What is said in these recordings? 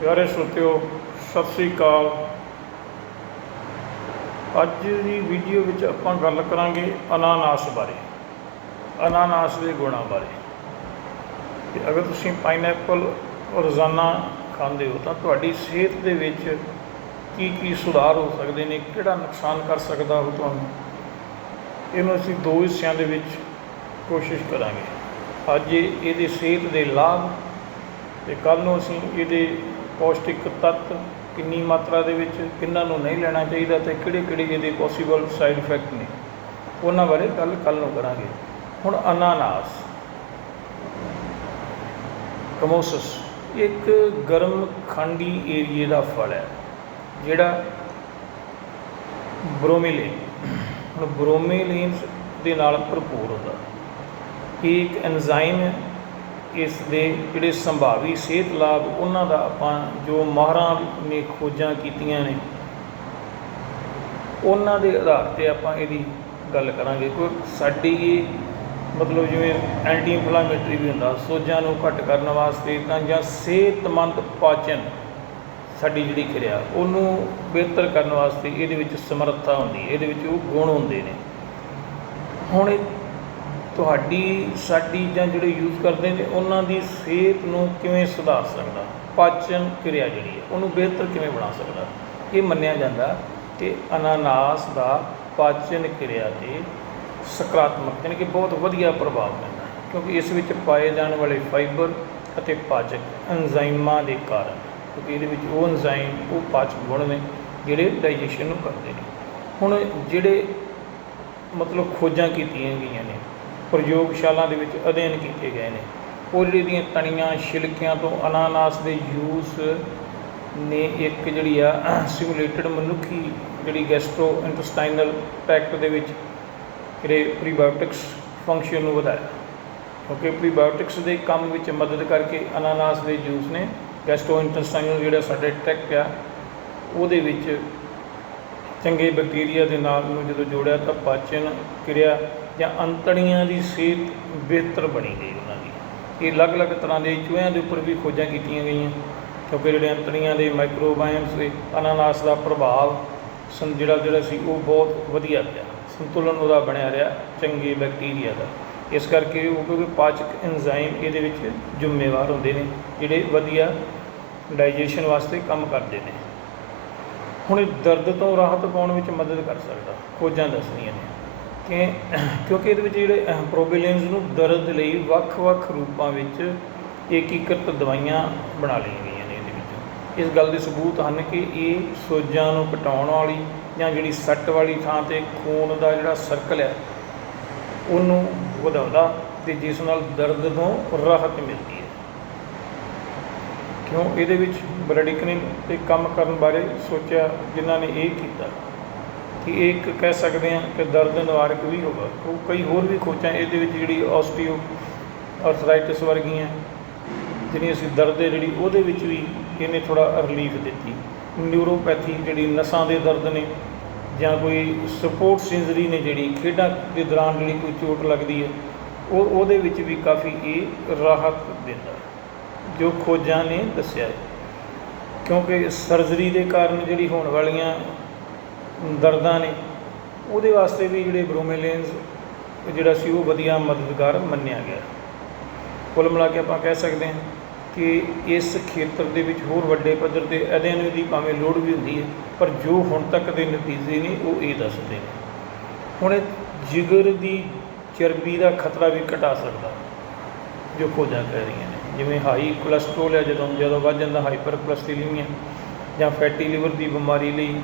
ਪਿਆਰੇ ਸਰੋਤਿਓ ਸਤਿ ਸ੍ਰੀ ਅਕਾਲ। ਅੱਜ ਦੀ ਵੀਡੀਓ ਵਿੱਚ ਆਪਾਂ ਗੱਲ ਕਰਾਂਗੇ ਅਨਾਨਾਸ ਬਾਰੇ, ਅਨਾਨਾਸ ਦੇ ਗੁਣਾਂ ਬਾਰੇ। ਕਿ ਅਗਰ ਤੁਸੀਂ ਪਾਈਨਐਪਲ ਰੋਜ਼ਾਨਾ ਖਾਂਦੇ ਹੋ, ਤਾਂ ਤੁਹਾਡੀ ਸਿਹਤ ਦੇ ਵਿੱਚ ਕੀ ਕੀ ਸੁਧਾਰ ਹੋ ਸਕਦੇ ਨੇ, ਕਿਹੜਾ ਨੁਕਸਾਨ ਕਰ ਸਕਦਾ ਉਹ ਤੁਹਾਨੂੰ, ਇਹਨੂੰ ਅਸੀਂ ਦੋ ਹਿੱਸਿਆਂ ਦੇ ਵਿੱਚ ਕੋਸ਼ਿਸ਼ ਕਰਾਂਗੇ। ਅੱਜ ਇਹਦੇ ਸਿਹਤ ਦੇ ਲਾਭ ਤੇ ਕੱਲ ਨੂੰ ਅਸੀਂ ਇਹਦੇ ਪੌਸ਼ਟਿਕ ਤੱਤ ਕਿੰਨੀ ਮਾਤਰਾ ਦੇ ਵਿੱਚ ਕਿੰਨਾਂ ਨੂੰ ਨਹੀਂ ਲੈਣਾ ਚਾਹੀਦਾ ਤੇ ਕਿਹੜੇ ਕਿਹੜੇ ਇਹਦੇ ਪੋਸੀਬਲ ਸਾਈਡ ਇਫੈਕਟ ਨੇ। ਉਹਨਾਂ ਬਾਰੇ ਗੱਲ ਕੱਲ ਨੂੰ ਕਰਾਂਗੇ। ਹੁਣ ਅਨਾਨਾਸ। ਕਮੋਸਸ। ਇੱਕ ਗਰਮ ਖੰਡੀ ਏਰੀਏ ਦਾ ਫਲ ਹੈ, ਜਿਹੜਾ ਬ੍ਰੋਮੀਲੇਨ। ਹੁਣ ਬ੍ਰੋਮੀਲੇਨ ਦੇ ਨਾਲ ਭਰਪੂਰ ਹੁੰਦਾ। ਇਹ ਇੱਕ ਐਂਜ਼ਾਈਮ ਹੈ ਇਸ ਦੇ ਜਿਹੜੇ ਸੰਭਾਵੀ ਸਿਹਤ ਲਾਭ ਉਹਨਾਂ ਦਾ ਆਪਾਂ ਜੋ ਮਾਹਰਾਂ ਨੇ ਖੋਜਾਂ ਕੀਤੀਆਂ ਨੇ, ਉਹਨਾਂ ਦੇ ਆਧਾਰ ਤੇ ਆਪਾਂ ਇਹਦੀ ਗੱਲ ਕਰਾਂਗੇ। ਕੋਈ ਸਾਡੀ ਮਤਲਬ ਜਿਵੇਂ ਐਂਟੀ ਇਨਫਲਾਮੇਟਰੀ ਵੀ ਹੁੰਦਾ, ਸੋਜਾਂ ਨੂੰ ਘੱਟ ਕਰਨ ਵਾਸਤੇ ਤਾਂ ਜਾਂ ਸਿਹਤਮੰਦ ਪਾਚਨ ਸਾਡੀ ਜਿਹੜੀ ਕਿਰਿਆ, ਉਹਨੂੰ ਬਿਹਤਰ ਕਰਨ ਵਾਸਤੇ ਇਹਦੇ ਵਿੱਚ ਸਮਰੱਥਾ ਹੁੰਦੀ ਹੈ, ਇਹਦੇ ਵਿੱਚ ਉਹ ਗੁਣ ਹੁੰਦੇ ਨੇ। ਹੁਣ ਇਹ ਤੁਹਾਡੀ, ਸਾਡੀ ਜਾਂ ਜਿਹੜੇ ਯੂਜ਼ ਕਰਦੇ ਨੇ, ਉਹਨਾਂ ਦੀ ਸਿਹਤ ਨੂੰ ਕਿਵੇਂ ਸੁਧਾਰ ਸਕਦਾ? ਪਾਚਨ ਕਿਰਿਆ ਜਿਹੜੀ ਹੈ, ਉਹਨੂੰ ਬਿਹਤਰ ਕਿਵੇਂ ਬਣਾ ਸਕਦਾ? ਇਹ ਮੰਨਿਆ ਜਾਂਦਾ ਕਿ ਅਨਾਨਾਸ ਦਾ ਪਾਚਨ ਕਿਰਿਆ ਤੇ ਸਕਾਰਾਤਮਕ, ਯਾਨੀ ਕਿ ਬਹੁਤ ਵਧੀਆ ਪ੍ਰਭਾਵ ਪੈਂਦਾ ਕਿਉਂਕਿ ਇਸ ਵਿੱਚ ਪਾਏ ਜਾਣ ਵਾਲੇ ਫਾਈਬਰ ਅਤੇ ਪਾਚਕ ਐਂਜ਼ਾਈਮਾਂ ਦੇ ਕਾਰਨ, ਕਿਉਂਕਿ ਇਹਦੇ ਵਿੱਚ ਉਹ ਐਂਜ਼ਾਈਮ ਉਹ ਪਾਚਕ ਗੁਣ ਨੇ, ਜਿਹੜੇ ਡਾਈਜੈਸ਼ਨ ਨੂੰ ਕਰਦੇ ਨੇ। ਹੁਣ ਜਿਹੜੇ ਮਤਲਬ ਖੋਜਾਂ ਕੀਤੀਆਂ ਗਈਆਂ ਨੇ ਪ੍ਰਯੋਗਸ਼ਾਲਾ ਦੇ ਵਿੱਚ ਅਧਿਐਨ ਕੀਤੇ ਗਏ ਨੇ। ਉਹ ਜਿਹੜੀ ਦੀਆਂ ਤਣੀਆਂ, ਛਿਲਕਿਆਂ ਤੋਂ ਅਨਾਨਾਸ ਦੇ ਜੂਸ ਨੇ ਇੱਕ ਜਿਹੜੀ ਆ ਸਿਮੂਲੇਟਡ ਮਨੁੱਖੀ ਜਿਹੜੀ ਗੈਸਟ੍ਰੋ ਇੰਟੈਸਟਾਈਨਲ ਟ੍ਰੈਕਟ ਦੇ ਵਿੱਚ ਜਿਹੜੇ ਪ੍ਰੀਬਾਇਓਟਿਕਸ ਫੰਕਸ਼ਨ ਨੂੰ ਵਧਾਇਆ। ਕਿਉਂਕਿ ਪ੍ਰੀਬਾਇਓਟਿਕਸ ਦੇ ਕੰਮ ਵਿੱਚ ਮਦਦ ਕਰਕੇ ਅਨਾਨਾਸ ਦੇ ਜੂਸ ਨੇ ਗੈਸਟ੍ਰੋ ਇੰਟੈਸਟਾਈਨਲ ਜਿਹੜਾ ਸਾਡੇ ਟ੍ਰੈਕਟ ਆ, ਉਹਦੇ ਵਿੱਚ ਚੰਗੇ ਬੈਕਟੀਰੀਆ ਦੇ ਨਾਲ ਨੂੰ ਜਦੋਂ ਜੋੜਿਆ ਤਾਂ ਪਾਚਨ ਕਿਰਿਆ ਜਾਂ ਅੰਤੜੀਆਂ ਦੀ ਸਿਹਤ ਬਿਹਤਰ ਬਣੀ ਗਈ ਉਹਨਾਂ ਦੀ। ਇਹ ਅਲੱਗ-ਅਲੱਗ ਤਰ੍ਹਾਂ ਦੇ ਚੂਹਿਆਂ ਦੇ ਉੱਪਰ ਵੀ ਖੋਜਾਂ ਕੀਤੀਆਂ ਗਈਆਂ, ਕਿਉਂਕਿ ਜਿਹੜੇ ਅੰਤੜੀਆਂ ਦੇ ਮਾਈਕਰੋਬਾਇਮਸ ਦੇ ਅਨਾਨਾਸ ਦਾ ਪ੍ਰਭਾਵ ਸੰ, ਜਿਹੜਾ ਜਿਹੜਾ ਸੀ ਉਹ ਬਹੁਤ ਵਧੀਆ ਪਿਆ ਸੰਤੁਲਨ ਉਹਦਾ ਬਣਿਆ ਰਿਹਾ ਚੰਗੇ ਬੈਕਟੀਰੀਆ ਦਾ। ਇਸ ਕਰਕੇ ਉਹ ਕਿਉਂਕਿ ਪਾਚਕ ਐਂਜ਼ਾਈਮ ਇਹਦੇ ਵਿੱਚ ਜ਼ਿੰਮੇਵਾਰ ਹੁੰਦੇ ਨੇ, ਜਿਹੜੇ ਵਧੀਆ ਡਾਈਜੈਸ਼ਨ ਵਾਸਤੇ ਕੰਮ ਕਰਦੇ ਨੇ। ਹੁਣ ਇਹ ਦਰਦ ਤੋਂ ਰਾਹਤ ਪਾਉਣ ਵਿੱਚ ਮਦਦ ਕਰ ਸਕਦਾ, ਖੋਜਾਂ ਦੱਸਦੀਆਂ ਨੇ। ਕਿ ਕਿਉਂਕਿ ਇਹਦੇ ਵਿੱਚ ਜਿਹੜੇ ਪ੍ਰੋਬੇਲੈਂਸ ਨੂੰ ਦਰਦ ਲਈ ਵੱਖ-ਵੱਖ ਰੂਪਾਂ ਵਿੱਚ ਏਕੀਕ੍ਰਿਤ ਦਵਾਈਆਂ ਬਣਾ ਲਈਆਂ ਗਈਆਂ ਨੇ ਇਹਦੇ ਵਿੱਚ। ਇਸ ਗੱਲ ਦੇ ਸਬੂਤ ਹਨ ਕਿ ਇਹ ਸੋਜਾਂ ਨੂੰ ਘਟਾਉਣ ਵਾਲੀ ਜਾਂ ਜਿਹੜੀ ਸੱਟ ਵਾਲੀ ਥਾਂ ਤੇ ਖੂਨ ਦਾ ਜਿਹੜਾ ਸਰਕਲ ਹੈ, ਉਹਨੂੰ ਵਧਾਉਂਦਾ ਤੇ ਜਿਸ ਨਾਲ ਦਰਦ ਤੋਂ ਰਾਹਤ ਮਿਲਦੀ ਹੈ। ਕਿਉਂ? ਇਹਦੇ ਵਿੱਚ ਬਰੈਡਿਕਨਿੰਗ ਤੇ ਕੰਮ ਕਰਨ ਬਾਰੇ ਸੋਚਿਆ ਜਿਨ੍ਹਾਂ ਨੇ ਇਹ ਕੀਤਾ ਕਿ ਇਹ ਇੱਕ ਕਹਿ ਸਕਦੇ ਹਾਂ ਕਿ ਦਰਦ ਨਿਵਾਰਕ ਵੀ ਹੋਗਾ ਉਹ ਕਈ ਹੋਰ ਵੀ ਖੋਜਾਂ ਇਹਦੇ ਵਿੱਚ ਜਿਹੜੀ ਆਸਟੀਓ ਆਰਥਰਾਈਟਿਸ ਵਰਗੀਆਂ ਜਿਹੜੀਆਂ ਅਸੀਂ ਦਰਦ ਹੈ ਜਿਹੜੀ ਉਹਦੇ ਵਿੱਚ ਵੀ ਇਹਨੇ ਥੋੜਾ ਰਿਲੀਫ ਦਿੱਤੀ। ਨਿਊਰੋਪੈਥੀ ਜਿਹੜੀ ਨਸਾਂ ਦੇ ਦਰਦ ਨੇ ਜਾਂ ਕੋਈ ਸਪੋਰਟਸ ਇੰਜਰੀ ਨੇ ਜਿਹੜੀ ਖੇਡਾਂ ਦੇ ਦੌਰਾਨ ਜਿਹੜੀ ਕੋਈ ਚੋਟ ਲੱਗਦੀ ਹੈ, ਉਹ ਉਹਦੇ ਵਿੱਚ ਵੀ ਕਾਫੀ ਇਹ ਰਾਹਤ ਦਿੰਦਾ। ਜੋ ਖੋਜਾਂ ਨੇ ਦੱਸਿਆ ਹੈ। ਕਿਉਂਕਿ ਸਰਜਰੀ ਦੇ ਕਾਰਨ ਜਿਹੜੀ ਹੋਣ ਵਾਲੀਆਂ ਦਰਦਾਂ ਨੇ, ਉਹਦੇ ਵਾਸਤੇ ਵੀ ਜਿਹੜੇ ਬ੍ਰੋਮੇਲੇਨਸ ਜਿਹੜਾ ਸੀ ਉਹ ਵਧੀਆ ਮਦਦਗਾਰ ਮੰਨਿਆ ਗਿਆ। ਕੁੱਲ ਮਿਲਾ ਕੇ ਆਪਾਂ ਕਹਿ ਸਕਦੇ ਹਾਂ ਕਿ ਇਸ ਖੇਤਰ ਦੇ ਵਿੱਚ ਹੋਰ ਵੱਡੇ ਪੱਧਰ ਤੇ ਅਧਿਐਨ ਦੀ ਭਾਵੇਂ ਲੋੜ ਵੀ ਹੁੰਦੀ ਹੈ, ਪਰ ਜੋ ਹੁਣ ਤੱਕ ਦੇ ਨਤੀਜੇ ਨੇ, ਉਹ ਇਹ ਦੱਸਦੇ ਨੇ। ਹੁਣ ਇਹ ਜਿਗਰ ਦੀ ਚਰਬੀ ਦਾ ਖਤਰਾ ਵੀ ਘਟਾ ਸਕਦਾ, ਜੋ ਖੋਜਾਂ ਕਹਿ ਰਹੀਆਂ ਜਿਵੇਂ ਹਾਈ ਕੋਲੇਸਟ੍ਰੋਲ ਹੈ ਜਦੋਂ ਜਦੋਂ ਵੱਧ ਜਾਂਦਾ ਹਾਈਪਰ ਕੋਲੇਸਟ੍ਰੋਲੀਮੀਆ ਜਾਂ ਫੈਟੀ ਲਿਵਰ ਦੀ ਬਿਮਾਰੀ ਲਈ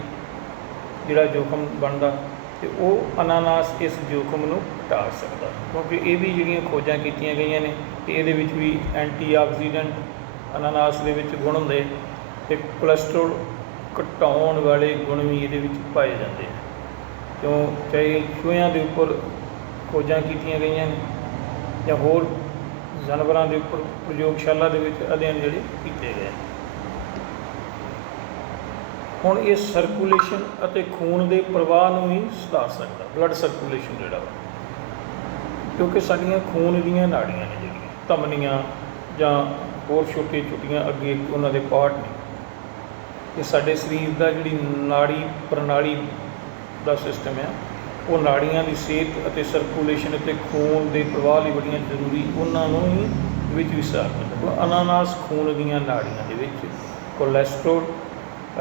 ਜਿਹੜਾ ਜੋਖਮ ਬਣਦਾ, ਤੇ ਉਹ ਅਨਾਨਾਸ ਇਸ ਜੋਖਮ ਨੂੰ ਘਟਾ ਸਕਦਾ। ਕਿਉਂਕਿ ਇਹ ਵੀ ਜਿਹੜੀਆਂ ਖੋਜਾਂ ਕੀਤੀਆਂ ਗਈਆਂ ਨੇ ਕਿ ਇਹਦੇ ਵਿੱਚ ਵੀ ਐਂਟੀਆਕਸੀਡੈਂਟ ਅਨਾਨਾਸ ਦੇ ਵਿੱਚ ਗੁਣ ਹੁੰਦੇ ਤੇ ਕੋਲੇਸਟ੍ਰੋਲ ਘਟਾਉਣ ਵਾਲੇ ਗੁਣ ਵੀ ਇਹਦੇ ਵਿੱਚ ਪਾਏ ਜਾਂਦੇ ਆ। ਕਿਉਂ? ਚਾਹੇ ਚੂਹਿਆਂ ਦੇ ਉੱਪਰ ਖੋਜਾਂ ਕੀਤੀਆਂ ਗਈਆਂ ਨੇ, ਜਾਂ ਹੋਰ ਜਾਨਵਰਾਂ ਦੇ ਉੱਪਰ ਪ੍ਰਯੋਗਸ਼ਾਲਾ ਦੇ ਵਿੱਚ ਅਧਿਐਨ ਜਿਹੜੇ ਕੀਤੇ ਗਏ। ਹੁਣ ਇਹ ਸਰਕੂਲੇਸ਼ਨ ਅਤੇ ਖੂਨ ਦੇ ਪ੍ਰਵਾਹ ਨੂੰ ਹੀ ਸੁਧਾਰ ਸਕਦਾ ਬਲੱਡ ਸਰਕੂਲੇਸ਼ਨ ਜਿਹੜਾ ਵਾ। ਕਿਉਂਕਿ ਸਾਡੀਆਂ ਖੂਨ ਦੀਆਂ ਨਾੜੀਆਂ ਨੇ ਜਿਹੜੀਆਂ, ਧਮਨੀਆਂ ਜਾਂ ਹੋਰ ਛੋਟੀਆਂ ਛੋਟੀਆਂ ਅੱਗੇ ਉਹਨਾਂ ਦੇ ਪਾਰਟ ਨੇ। ਇਹ ਸਾਡੇ ਸਰੀਰ ਦਾ ਜਿਹੜੀ ਨਾੜੀ ਪ੍ਰਣਾਲੀ ਦਾ ਸਿਸਟਮ ਹੈ ਉਹ ਨਾੜੀਆਂ ਦੀ ਸਿਹਤ ਅਤੇ ਸਰਕੂਲੇਸ਼ਨ ਅਤੇ ਖੂਨ ਦੇ ਪ੍ਰਵਾਹ ਲਈ ਬੜੀਆਂ ਜ਼ਰੂਰੀ, ਉਹਨਾਂ ਨੂੰ ਹੀ ਵਿੱਚ ਵਿਸਾਰ ਕਰਦਾ ਅਨਾਨਾਸ ਖੂਨ ਦੀਆਂ ਨਾੜੀਆਂ ਦੇ ਵਿੱਚ ਕੋਲੇਸਟ੍ਰੋਲ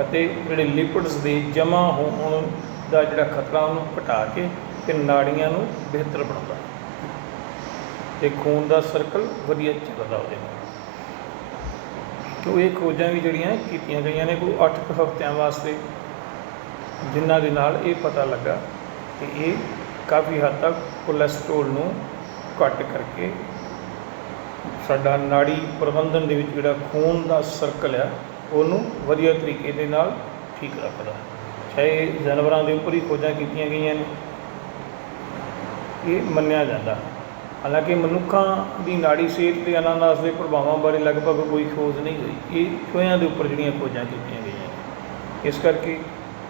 ਅਤੇ ਜਿਹੜੇ ਲਿਪਿਡਸ ਦੇ ਜਮ੍ਹਾਂ ਹੋਣ ਦਾ ਜਿਹੜਾ ਖਤਰਾ, ਉਹਨੂੰ ਘਟਾ ਕੇ ਤੇ ਨਾੜੀਆਂ ਨੂੰ ਬਿਹਤਰ ਬਣਾਉਂਦਾ। ਤੇ ਖੂਨ ਦਾ ਸਰਕਲ ਵਧੀਆ ਚੱਲਦਾ ਉਹਦੇ ਨਾਲ। ਤੋ ਇਹ ਖੋਜਾਂ ਵੀ ਜਿਹੜੀਆਂ ਕੀਤੀਆਂ ਗਈਆਂ ਨੇ ਕੋਈ 8 ਕੁ ਹਫ਼ਤਿਆਂ ਵਾਸਤੇ ਜਿਨ੍ਹਾਂ ਦੇ ਨਾਲ ਇਹ ਪਤਾ ਲੱਗਾ ਕਿ ਇਹ ਕਾਫੀ ਹੱਦ ਤੱਕ ਕੋਲੇਸਟ੍ਰੋਲ ਨੂੰ ਘੱਟ ਕਰਕੇ ਸਾਡਾ ਨਾੜੀ ਪ੍ਰਬੰਧਨ ਦੇ ਵਿੱਚ ਜਿਹੜਾ ਖੂਨ ਦਾ ਸਰਕਲ ਆ, ਉਹਨੂੰ ਵਧੀਆ ਤਰੀਕੇ ਦੇ ਨਾਲ ਠੀਕ ਰੱਖਦਾ ਚਾਹੇ ਜਾਨਵਰਾਂ ਦੇ ਉੱਪਰ ਹੀ ਖੋਜਾਂ ਕੀਤੀਆਂ ਗਈਆਂ ਨੇ, ਇਹ ਮੰਨਿਆ ਜਾਂਦਾ ਹਾਲਾਂਕਿ ਮਨੁੱਖਾਂ ਦੀ ਨਾੜੀ ਸਿਹਤ ਤੇ ਅਨਾਨਾਸ ਦੇ ਪ੍ਰਭਾਵਾਂ ਬਾਰੇ ਲਗਭਗ ਕੋਈ ਖੋਜ ਨਹੀਂ ਹੋਈ। ਇਹ ਚੂਹਿਆਂ ਦੇ ਉੱਪਰ ਜਿਹੜੀਆਂ ਖੋਜਾਂ ਕੀਤੀਆਂ ਗਈਆਂ ਇਸ ਕਰਕੇ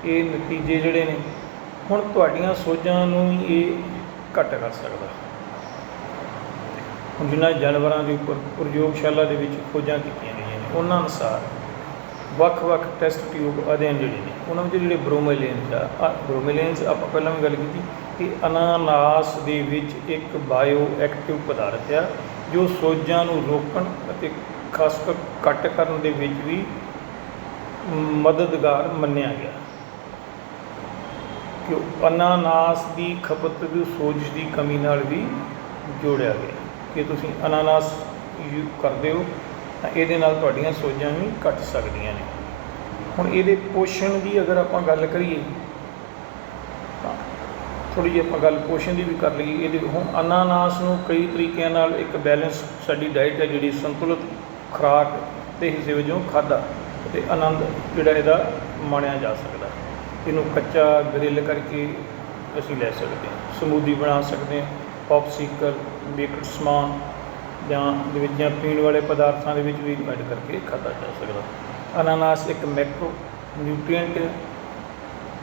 ਇਹ ਨਤੀਜੇ ਜਿਹੜੇ ਨੇ ਹੁਣ ਤੁਹਾਡੀਆਂ ਸੋਚਾਂ ਨੂੰ ਇਹ ਘੱਟ ਕਰ ਸਕਦਾ। ਹੁਣ ਜਿਨ੍ਹਾਂ ਜਾਨਵਰਾਂ ਦੇ ਉੱਪਰ ਪ੍ਰਯੋਗਸ਼ਾਲਾ ਦੇ ਵਿੱਚ ਖੋਜਾਂ ਕੀਤੀਆਂ ਗਈਆਂ ਨੇ, ਉਹਨਾਂ ਅਨੁਸਾਰ ਵੱਖ-ਵੱਖ ਟੈਸਟ ਟਿਊਬ ਅਧਿਐਨ ਜਿਹੜੇ ਨੇ, ਉਹਨਾਂ ਵਿੱਚ ਜਿਹੜੇ ਬ੍ਰੋਮੇਲੇਨਸ ਆ ਬ੍ਰੋਮੇਲੇਨਸ ਆਪਾਂ ਪਹਿਲਾਂ ਵੀ ਗੱਲ ਕੀਤੀ ਕਿ ਅਨਾਨਾਸ ਦੇ ਵਿੱਚ ਇੱਕ ਬਾਇਓ ਐਕਟਿਵ ਪਦਾਰਥ ਆ, ਜੋ ਸੋਜਾਂ ਨੂੰ ਰੋਕਣ ਅਤੇ ਖਾਸ ਕਰ ਘੱਟ ਕਰਨ ਦੇ ਵਿੱਚ ਵੀ ਮਦਦਗਾਰ ਮੰਨਿਆ ਗਿਆ। ਕਿ ਅਨਾਨਾਸ ਦੀ ਖਪਤ ਦੀ ਸੋਜ ਦੀ ਕਮੀ ਨਾਲ ਵੀ ਜੋੜਿਆ ਗਿਆ। ਕਿ ਤੁਸੀਂ ਅਨਾਨਾਸ ਯੂ ਕਰਦੇ ਹੋ, ਤਾਂ ਇਹਦੇ ਨਾਲ ਤੁਹਾਡੀਆਂ ਸੋਜਾਂ ਵੀ ਘਟ ਸਕਦੀਆਂ ਨੇ। ਹੁਣ ਇਹਦੇ ਪੋਸ਼ਣ ਦੀ ਅਗਰ ਆਪਾਂ ਗੱਲ ਕਰੀਏ, ਤਾਂ ਥੋੜੀ ਜਿਹੀ ਆਪਾਂ ਗੱਲ ਪੋਸ਼ਣ ਦੀ ਵੀ ਕਰ ਲਈਏ। ਇਹਦੇ ਹੁਣ ਅਨਾਨਾਸ ਨੂੰ ਕਈ ਤਰੀਕਿਆਂ ਨਾਲ ਇੱਕ ਬੈਲੈਂਸ ਸਾਡੀ ਡਾਈਟ ਹੈ ਜਿਹੜੀ ਸੰਤੁਲਿਤ ਖੁਰਾਕ ਦੇ ਹਿੱਸੇ ਵਜੋਂ ਖਾਦਾ ਤੇ ਆਨੰਦ ਜਿਹੜਾ ਇਹਦਾ ਮਾਣਿਆ ਜਾ ਸਕਦਾ। ਹੈ ਇਹਨੂੰ ਕੱਚਾ ਗ੍ਰਿਲ ਕਰਕੇ ਅਸੀਂ ਲੈ ਸਕਦੇ ਹਾਂ। ਸਮੂਦੀ ਬਣਾ ਸਕਦੇ ਹਾਂ ਪੌਪਸੀਕਲ ਬੇਕਡ ਸਮਾਨ ਜਾਂ ਦੇ ਵਿੱਚ ਜਾਂ ਪੀਣ ਵਾਲੇ ਪਦਾਰਥਾਂ ਦੇ ਵਿੱਚ ਵੀ ਐਡ ਕਰਕੇ ਖਾਧਾ ਜਾ ਸਕਦਾ ਅਨਾਨਾਸ ਇੱਕ ਮੈਕਰੋ ਨਿਊਟ੍ਰੀਐਂਟ ਹੈ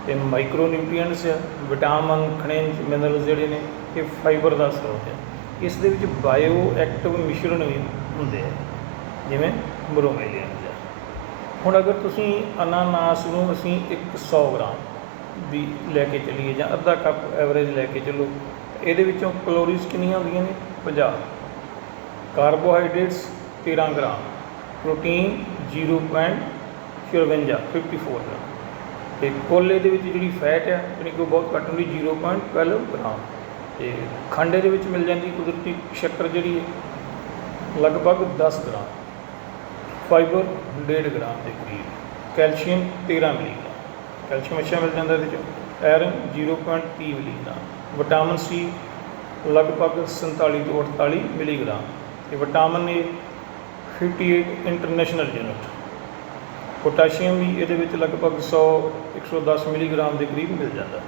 ਤੇ ਮਾਈਕਰੋ ਨਿਊਟ੍ਰੀਐਂਟਸ ਹੈ ਵਿਟਾਮਿਨ ਖਣਿਜ ਮਿਨਰਲ ਜਿਹੜੇ ਨੇ, ਇਹ ਫਾਈਬਰ ਦਾ ਸਰੋਤ ਹੈ। ਇਸ ਦੇ ਵਿੱਚ ਬਾਇਓ ਐਕਟਿਵ ਮਿਸ਼ਰਣ ਵੀ ਹੁੰਦੇ ਆ, ਜਿਵੇਂ ਬਰੋਮੇਲੀਅਨਸ ਹੁਣ ਅਗਰ ਤੁਸੀਂ ਅਨਾਨਾਸ ਨੂੰ ਅਸੀਂ 100 ਗ੍ਰਾਮ ਦੀ ਲੈ ਕੇ ਚੱਲੀਏ ਜਾਂ ਅੱਧਾ ਕੱਪ ਐਵਰੇਜ ਲੈ ਕੇ ਚੱਲੋ, ਇਹਦੇ ਵਿੱਚੋਂ ਕਲੋਰੀਜ਼ ਕਿੰਨੀਆਂ ਹੁੰਦੀਆਂ ਨੇ? 50 ਕਾਰਬੋਹਾਈਡਰੇਟਸ 13 ਗ੍ਰਾਮ ਪ੍ਰੋਟੀਨ 0.54 54 ਗ੍ਰਾਮ। ਤੇ ਕੋਲੇ ਦੇ ਵਿੱਚ ਜਿਹੜੀ ਫੈਟ ਹੈ ਜਿਹੜੀ ਕਿ ਬਹੁਤ ਘੱਟ ਹੁੰਦੀ 0.12 ਗ੍ਰਾਮ। ਤੇ ਖੰਡੇ ਦੇ ਵਿੱਚ ਮਿਲ ਜਾਂਦੀ ਕੁਦਰਤੀ ਸ਼ੱਕਰ ਜਿਹੜੀ ਹੈ, ਲਗਭਗ 10 ਗ੍ਰਾਮ। ਫਾਈਬਰ 1.5 ਗ੍ਰਾਮ ਦੇ ਕਰੀਬ। Calcium 13 milligram. ਕੈਲਸ਼ੀਅਮ ਅੱਛਾ ਮਿਲ ਜਾਂਦਾ ਇਹਦੇ ਵਿੱਚ ਆਇਰਨ 0.30 ਮਿਲੀਗ੍ਰਾਮ। ਵਿਟਾਮਿਨ ਸੀ ਲਗਭਗ 47 ਤੋਂ 48 ਮਿਲੀਗ੍ਰਾਮ। ਇਹ vitamin A 58 international unit. Potassium ਵੀ ਇਹਦੇ ਵਿੱਚ ਲਗਭਗ 100 110 ਮਿਲੀਗ੍ਰਾਮ ਦੇ ਕਰੀਬ ਮਿਲ ਜਾਂਦਾ।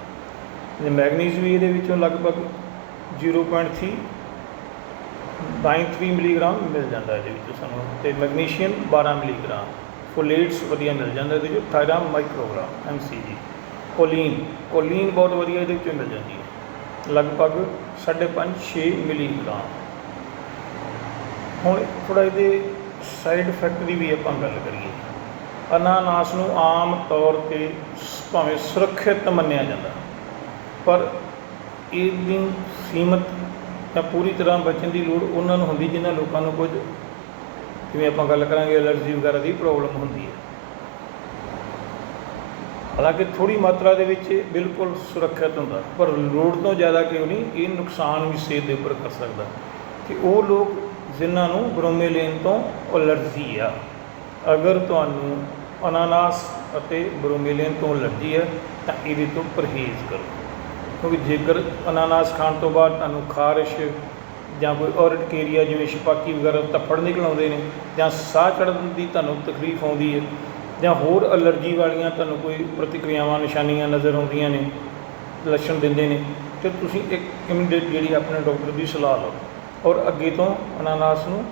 ਤੇ ਮੈਗਨੀਜ਼ ਵੀ ਇਹਦੇ ਵਿੱਚੋਂ ਲਗਭਗ 0.3 93 ਮਿਲੀਗ੍ਰਾਮ ਮਿਲ ਜਾਂਦਾ ਇਹਦੇ ਵਿੱਚ ਸਾਨੂੰ ਤੇ ਮੈਗਨੀਸ਼ੀਅਮ 12 ਮਿਲੀਗ੍ਰਾਮ, ਫੋਲੇਟਸ ਵਧੀਆ ਮਿਲ ਜਾਂਦਾ ਇਹਦੇ ਵਿੱਚ 18 ਮਾਈਕਰੋਗ੍ਰਾਮ ਐਮਸੀਜੀ ਕੋਲੀਨ ਕੋਲੀਨ ਬਹੁਤ ਵਧੀਆ ਇਹਦੇ ਵਿੱਚੋਂ ਮਿਲ ਜਾਂਦੀ ਹੈ। ਲਗਭਗ 5.5 6 ਮਿਲੀਗ੍ਰਾਮ। ਹੁਣ ਥੋੜਾ ਇਹਦੇ ਸਾਈਡ ਇਫੈਕਟ ਦੀ ਵੀ ਆਪਾਂ ਗੱਲ ਕਰੀਏ। ਅਨਾਨਾਸ ਨੂੰ ਆਮ ਤੌਰ ਤੇ ਭਾਵੇਂ ਸੁਰੱਖਿਅਤ ਮੰਨਿਆ ਜਾਂਦਾ। ਪਰ ਇਹਦੀ ਸੀਮਤ ਤਾਂ ਪੂਰੀ ਤਰ੍ਹਾਂ ਬਚਣ ਦੀ ਲੋੜ ਉਹਨਾਂ ਨੂੰ ਹੁੰਦੀ, ਜਿਨ੍ਹਾਂ ਲੋਕਾਂ ਨੂੰ ਕੁਝ, ਜਿਵੇਂ ਆਪਾਂ ਗੱਲ ਕਰਾਂਗੇ ਐਲਰਜੀ ਵਗੈਰਾ ਦੀ ਪ੍ਰੋਬਲਮ ਹੁੰਦੀ ਹੈ। ਹਾਲਾਂਕਿ ਥੋੜੀ ਮਾਤਰਾ ਦੇ ਵਿੱਚ ਇਹ ਬਿਲਕੁਲ ਸੁਰੱਖਿਅਤ ਹੁੰਦਾ, ਪਰ ਲੋੜ ਤੋਂ ਜ਼ਿਆਦਾ ਕਿਉਂ ਨਹੀਂ, ਇਹ ਨੁਕਸਾਨ ਵੀ ਸਿਹਤ ਦੇ ਉੱਪਰ ਕਰ ਸਕਦਾ ਕਿ ਉਹ ਲੋਕ ਜਿਨ੍ਹਾਂ ਨੂੰ ਬ੍ਰੋਮੇਲੇਨ ਤੋਂ ਐਲਰਜੀ ਆ, ਅਗਰ ਤੁਹਾਨੂੰ ਅਨਾਨਾਸ ਅਤੇ ਬ੍ਰੋਮੇਲੇਨ ਤੋਂ ਐਲਰਜੀ ਹੈ, ਤਾਂ ਇਹਦੇ ਤੋਂ ਪਰਹੇਜ਼ ਕਰੋ। ਕਿਉਂਕਿ ਜੇਕਰ ਅਨਾਨਾਸ ਖਾਣ ਤੋਂ ਬਾਅਦ ਤੁਹਾਨੂੰ ਖਾਰਿਸ਼ ਜਾਂ ਕੋਈ ਔਰਟਕੇਰੀਆ ਜਿਵੇਂ ਛਪਾਕੀ ਵਗੈਰਾ ਧੱਫੜ ਨਿਕਲ ਆਉਂਦੇ ਨੇ ਜਾਂ ਸਾਹ ਚੜ੍ਹਨ ਦੀ ਤੁਹਾਨੂੰ ਤਕਲੀਫ ਆਉਂਦੀ ਹੈ ਜਾਂ ਹੋਰ ਅਲਰਜੀ ਵਾਲੀਆਂ ਤੁਹਾਨੂੰ ਕੋਈ ਪ੍ਰਤੀਕਿਰਿਆਵਾਂ, ਨਿਸ਼ਾਨੀਆਂ ਨਜ਼ਰ ਆਉਂਦੀਆਂ ਨੇ, ਲੱਛਣ ਦਿੰਦੇ ਨੇ, ਤੇ ਤੁਸੀਂ ਇੱਕ ਇਮੀਡੀਏਟ ਜਿਹੜੀ ਆਪਣੇ ਡਾਕਟਰ ਦੀ ਸਲਾਹ ਲਓ। ਔਰ ਅੱਗੇ ਤੋਂ ਅਨਾਨਾਸ ਨੂੰ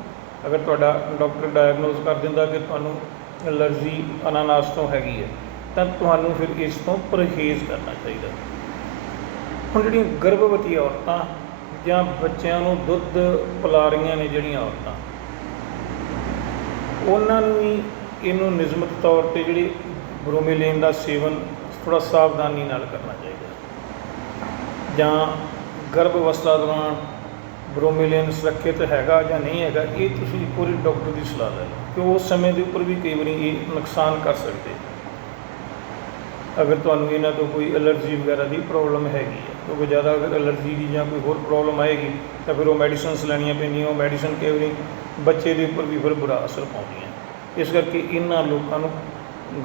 ਅਗਰ ਤੁਹਾਡਾ ਡਾਕਟਰ ਡਾਇਗਨੋਸ ਕਰ ਦਿੰਦਾ ਕਿ ਤੁਹਾਨੂੰ ਐਲਰਜੀ ਅਨਾਨਾਸ ਤੋਂ ਹੈਗੀ ਹੈ, ਤਾਂ ਤੁਹਾਨੂੰ ਫਿਰ ਇਸ ਤੋਂ ਪਰਹੇਜ਼ ਕਰਨਾ ਚਾਹੀਦਾ। ਹੁਣ ਜਿਹੜੀਆਂ ਗਰਭਵਤੀ ਔਰਤਾਂ ਜਾਂ ਬੱਚਿਆਂ ਨੂੰ ਦੁੱਧ ਪਿਲਾ ਰਹੀਆਂ ਨੇ ਜਿਹੜੀਆਂ ਔਰਤਾਂ, ਉਹਨਾਂ ਨੂੰ ਵੀ ਇਹਨੂੰ ਨਿਯਮਿਤ ਤੌਰ ਤੇ ਜਿਹੜੀ ਬ੍ਰੋਮੇਲੀਨ ਦਾ ਸੇਵਨ ਥੋੜਾ ਸਾਵਧਾਨੀ ਨਾਲ ਕਰਨਾ ਚਾਹੀਦਾ ਜਾਂ ਗਰਭ ਅਵਸਥਾ ਦੌਰਾਨ ਬਰੋਮੇਲੇਨ ਸੁਰੱਖਿਅਤ ਹੈਗਾ ਜਾਂ ਨਹੀਂ ਹੈਗਾ, ਇਹ ਤੁਸੀਂ ਪੂਰੀ ਡਾਕਟਰ ਦੀ ਸਲਾਹ ਲੈ ਲਓ ਕਿ ਉਸ ਸਮੇਂ ਦੇ ਉੱਪਰ ਵੀ ਕਈ ਵਾਰੀ ਇਹ ਨੁਕਸਾਨ ਕਰ ਸਕਦੇ ਅਗਰ ਤੁਹਾਨੂੰ ਇਹਨਾਂ ਤੋਂ ਕੋਈ ਐਲਰਜੀ ਵਗੈਰਾ ਦੀ ਪ੍ਰੋਬਲਮ ਹੈਗੀ ਹੈ ਕਿਉਂਕਿ ਜ਼ਿਆਦਾ ਅਗਰ ਐਲਰਜੀ ਦੀ ਜਾਂ ਕੋਈ ਹੋਰ ਪ੍ਰੋਬਲਮ ਆਏਗੀ, ਤਾਂ ਫਿਰ ਉਹ ਮੈਡੀਸਨਸ ਲੈਣੀਆਂ ਪੈਂਦੀਆਂ, ਉਹ ਮੈਡੀਸਨ ਕਈ ਵਾਰੀ ਬੱਚੇ ਦੇ ਉੱਪਰ ਵੀ ਫਿਰ ਬੁਰਾ ਅਸਰ ਪਾਉਂਦੀਆਂ। ਇਸ ਕਰਕੇ ਇਹਨਾਂ ਲੋਕਾਂ ਨੂੰ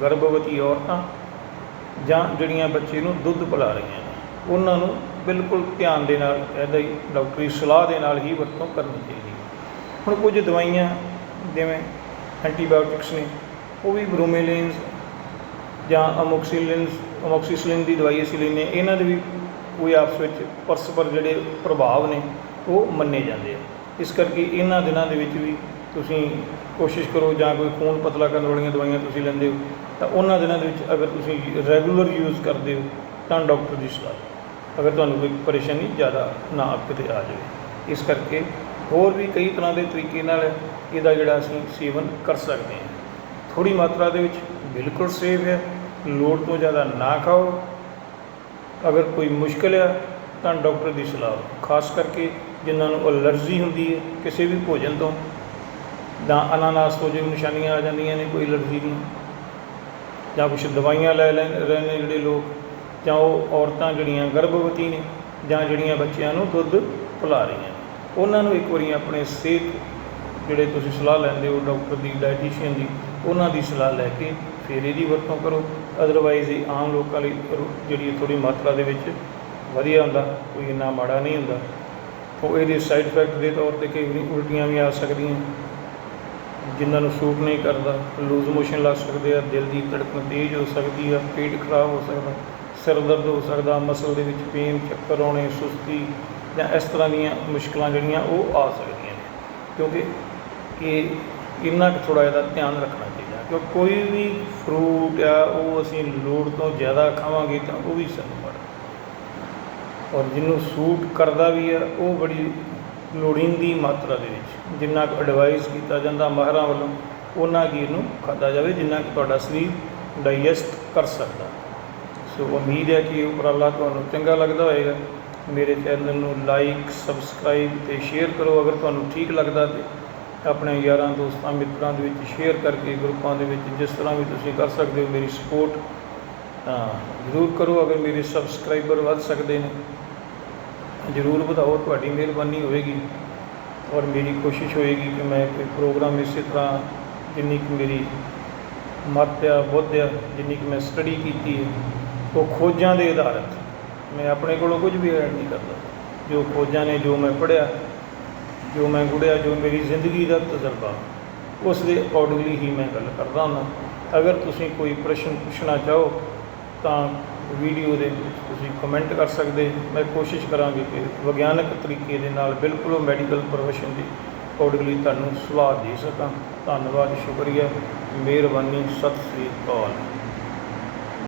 ਗਰਭਵਤੀ ਔਰਤਾਂ ਜਾਂ ਜਿਹੜੀਆਂ ਬੱਚੇ ਨੂੰ ਦੁੱਧ ਪਿਲਾ ਰਹੀਆਂ ਨੇ, ਉਹਨਾਂ ਨੂੰ ਬਿਲਕੁਲ ਧਿਆਨ ਦੇ ਨਾਲ, ਇਹਦਾ ਹੀ ਡਾਕਟਰੀ ਸਲਾਹ ਦੇ ਨਾਲ ਹੀ ਵਰਤੋਂ ਕਰਨੀ ਚਾਹੀਦੀ ਹੈ। ਹੁਣ ਕੁਝ ਦਵਾਈਆਂ, ਜਿਵੇਂ ਐਂਟੀਬਾਇਓਟਿਕਸ ਨੇ, ਉਹ ਵੀ ਬਰੋਮੇਲਿਨਸ ਜਾਂ ਅਮੋਕਸੀਲਿਨਸ ਅਮੋਕਸੀਸਿਲਿਨ ਦੀ ਦਵਾਈ ਅਸੀਂ ਲੈਂਦੇ ਹਾਂ, ਇਹਨਾਂ ਦੇ ਵੀ ਕੋਈ ਆਪਸ ਵਿੱਚ ਪਰਸਪਰ ਜਿਹੜੇ ਪ੍ਰਭਾਵ ਨੇ, ਉਹ ਮੰਨੇ ਜਾਂਦੇ ਆ। ਇਸ ਕਰਕੇ ਇਹਨਾਂ ਦਿਨਾਂ ਦੇ ਵਿੱਚ ਵੀ ਤੁਸੀਂ ਕੋਸ਼ਿਸ਼ ਕਰੋ ਜਾਂ ਕੋਈ ਖੂਨ ਪਤਲਾ ਕਰਨ ਵਾਲੀਆਂ ਦਵਾਈਆਂ ਤੁਸੀਂ ਲੈਂਦੇ ਹੋ, ਤਾਂ ਉਹਨਾਂ ਦਿਨਾਂ ਦੇ ਵਿੱਚ ਅਗਰ ਤੁਸੀਂ ਰੈਗੂਲਰ ਯੂਜ਼ ਕਰਦੇ ਹੋ, ਤਾਂ ਡਾਕਟਰ ਦੀ ਸਲਾਹ ਅਗਰ ਤੁਹਾਨੂੰ ਕੋਈ ਪਰੇਸ਼ਾਨੀ ਜ਼ਿਆਦਾ ਨਾ ਕਿਤੇ ਆ ਜਾਵੇ। ਇਸ ਕਰਕੇ ਹੋਰ ਵੀ ਕਈ ਤਰ੍ਹਾਂ ਦੇ ਤਰੀਕੇ ਨਾਲ ਇਹਦਾ ਜਿਹੜਾ ਅਸੀਂ ਸੇਵਨ ਕਰ ਸਕਦੇ ਹਾਂ। ਥੋੜੀ ਮਾਤਰਾ ਦੇ ਵਿੱਚ ਬਿਲਕੁਲ ਸੇਫ ਹੈ। ਲੋੜ ਤੋਂ ਜ਼ਿਆਦਾ ਨਾ ਖਾਓ। ਅਗਰ ਕੋਈ ਮੁਸ਼ਕਲ ਆ, ਤਾਂ ਡਾਕਟਰ ਦੀ ਸਲਾਹ ਖਾਸ ਕਰਕੇ ਜਿਨ੍ਹਾਂ ਨੂੰ ਅਲਰਜੀ ਹੁੰਦੀ ਹੈ, ਕਿਸੇ ਵੀ ਭੋਜਨ ਤੋਂ, ਜਾਂ ਅਨਾਨਾਸ ਤੋਂ ਜਿਵੇਂ ਨਿਸ਼ਾਨੀਆਂ ਆ ਜਾਂਦੀਆਂ ਨੇ, ਕੋਈ ਐਲਰਜੀ ਦੀਆਂ ਜਾਂ ਕੁਝ ਦਵਾਈਆਂ ਲੈ ਲੈ ਰਹੇ ਨੇ ਜਿਹੜੇ ਲੋਕ, ਜਾਂ ਉਹ ਔਰਤਾਂ ਜਿਹੜੀਆਂ ਗਰਭਵਤੀ ਨੇ, ਜਾਂ ਜਿਹੜੀਆਂ ਬੱਚਿਆਂ ਨੂੰ ਦੁੱਧ ਪਿਲਾ ਰਹੀਆਂ ਉਹਨਾਂ ਨੂੰ ਇੱਕ ਵਾਰੀ ਆਪਣੇ ਸਿਹਤ ਜਿਹੜੇ ਤੁਸੀਂ ਸਲਾਹ ਲੈਂਦੇ ਹੋ, ਡਾਕਟਰ ਦੀ ਡਾਈਟੀਸ਼ੀਅਨ ਦੀ, ਉਹਨਾਂ ਦੀ ਸਲਾਹ ਲੈ ਕੇ ਫਿਰ ਇਹਦੀ ਵਰਤੋਂ ਕਰੋ। ਅਦਰਵਾਈਜ਼ ਇਹ ਆਮ ਲੋਕਾਂ ਲਈ ਰੋ- ਜਿਹੜੀ ਥੋੜੀ ਮਾਤਰਾ ਦੇ ਵਿੱਚ ਵਧੀਆ ਹੁੰਦਾ, ਕੋਈ ਇੰਨਾ ਮਾੜਾ ਨਹੀਂ ਹੁੰਦਾ। ਉਹ ਇਹਦੇ ਸਾਈਡ ਇਫੈਕਟ ਦੇ ਤੌਰ ਤੇ ਕਈ ਵਾਰੀ ਉਲਟੀਆਂ ਵੀ ਆ ਸਕਦੀਆਂ। ਜਿਨ੍ਹਾਂ ਨੂੰ ਸੂਟ ਨਹੀਂ ਕਰਦਾ ਲੂਜ਼ ਮੋਸ਼ਨ ਲੱਗ ਸਕਦੇ ਆ, ਦਿਲ ਦੀ ਧੜਕਣ ਤੇਜ਼ ਹੋ ਸਕਦੀ ਆ, ਪੇਟ ਖਰਾਬ ਹੋ ਸਕਦਾ, ਸਿਰ ਦਰਦ ਹੋ ਸਕਦਾ ਮਸਲ ਦੇ ਵਿੱਚ ਪੇਨ ਚੱਕਰ ਆਉਣੇ, ਸੁਸਤੀ ਜਾਂ ਇਸ ਤਰ੍ਹਾਂ ਦੀਆਂ ਮੁਸ਼ਕਲਾਂ ਜਿਹੜੀਆਂ ਉਹ ਆ ਸਕਦੀਆਂ ਨੇ। ਕਿਉਂਕਿ ਇਹ, ਇੰਨਾ ਕੁ ਥੋੜਾ ਜਿਹਾ ਧਿਆਨ ਰੱਖਣਾ ਚਾਹੀਦਾ। ਕਿਉਂਕਿ ਕੋਈ ਵੀ ਫਰੂਟ ਆ, ਉਹ ਅਸੀਂ ਲੋੜ ਤੋਂ ਜ਼ਿਆਦਾ ਖਾਵਾਂਗੇ ਤਾਂ ਉਹ ਵੀ ਸਾਨੂੰ ਮਾੜਾ। ਔਰ ਜਿਹਨੂੰ ਸੂਟ ਕਰਦਾ ਵੀ ਆ, ਉਹ ਬੜੀ ਲੋੜੀਂਦੀ ਮਾਤਰਾ ਦੇ ਵਿੱਚ, ਜਿੰਨਾ ਕੁ ਐਡਵਾਈਸ ਕੀਤਾ ਜਾਂਦਾ ਮਾਹਰਾਂ ਵੱਲੋਂ, ਉਹਨਾਂ ਕੀ ਇਹਨੂੰ ਖਾਧਾ ਜਾਵੇ, ਜਿੰਨਾ ਕਿ ਤੁਹਾਡਾ ਸਰੀਰ ਡਾਈਜੈਸਟ ਕਰ ਸਕਦਾ। ਸੋ ਉਮੀਦ ਹੈ ਕਿ ਉਪਰਾਲਾ ਤੁਹਾਨੂੰ ਚੰਗਾ ਲੱਗਦਾ ਹੋਵੇਗਾ। ਮੇਰੇ ਚੈਨਲ ਨੂੰ ਲਾਈਕ ਸਬਸਕ੍ਰਾਈਬ ਤੇ ਸ਼ੇਅਰ ਕਰੋ, ਅਗਰ ਤੁਹਾਨੂੰ ਠੀਕ ਲੱਗਦਾ ਤੇ ਆਪਣੇ ਯਾਰਾਂ, ਦੋਸਤਾਂ, ਮਿੱਤਰਾਂ ਦੇ ਵਿੱਚ ਸ਼ੇਅਰ ਕਰਕੇ ਗਰੁੱਪਾਂ ਦੇ ਵਿੱਚ ਜਿਸ ਤਰ੍ਹਾਂ ਵੀ ਤੁਸੀਂ ਕਰ ਸਕਦੇ ਹੋ ਮੇਰੀ ਸਪੋਰਟ ਤਾਂ ਜ਼ਰੂਰ ਕਰੋ। ਅਗਰ ਮੇਰੇ ਸਬਸਕ੍ਰਾਈਬਰ ਵੱਧ ਸਕਦੇ ਨੇ ਜ਼ਰੂਰ ਵਧਾਓ। ਤੁਹਾਡੀ ਮਿਹਰਬਾਨੀ ਹੋਵੇਗੀ ਔਰ ਮੇਰੀ ਕੋਸ਼ਿਸ਼ ਹੋਏਗੀ ਕਿ ਮੈਂ ਕੋਈ ਪ੍ਰੋਗਰਾਮ ਇਸੇ ਤਰ੍ਹਾਂ ਜਿੰਨੀ ਕੁ ਮੇਰੀ ਮੱਤ ਆ ਬੁੱਧ ਆ ਜਿੰਨੀ ਕੁ ਮੈਂ ਸਟੱਡੀ ਕੀਤੀ ਹੈ, ਉਹ ਖੋਜਾਂ ਦੇ ਆਧਾਰਿਤ। ਮੈਂ ਆਪਣੇ ਕੋਲੋਂ ਕੁਝ ਵੀ ਐਡ ਨਹੀਂ ਕਰਦਾ। ਜੋ ਖੋਜਾਂ ਨੇ, ਜੋ ਮੈਂ ਪੜ੍ਹਿਆ ਜੋ ਮੈਂ ਗੁੜਿਆ, ਜੋ ਮੇਰੀ ਜ਼ਿੰਦਗੀ ਦਾ ਤਜਰਬਾ, ਉਸ ਦੇ ਅਕੋਰਡਿੰਗਲੀ ਹੀ ਮੈਂ ਗੱਲ ਕਰਦਾ ਹਾਂ ਅਗਰ ਤੁਸੀਂ ਕੋਈ ਪ੍ਰਸ਼ਨ ਪੁੱਛਣਾ ਚਾਹੋ, ਤਾਂ ਵੀਡੀਓ ਦੇ ਵਿੱਚ ਤੁਸੀਂ ਕਮੈਂਟ ਕਰ ਸਕਦੇ। ਮੈਂ ਕੋਸ਼ਿਸ਼ ਕਰਾਂਗੀ ਕਿ ਵਿਗਿਆਨਕ ਤਰੀਕੇ ਦੇ ਨਾਲ ਬਿਲਕੁਲ ਮੈਡੀਕਲ ਪ੍ਰੋਫੈਸ਼ਨ ਦੀ ਅਕੋਰਡਿੰਗਲੀ ਤੁਹਾਨੂੰ ਸਲਾਹ ਦੇ ਸਕਾਂ। ਧੰਨਵਾਦ, ਸ਼ੁਕਰੀਆ। ਮਿਹਰਬਾਨੀ, ਸਤਿ ਸ੍ਰੀ ਅਕਾਲ।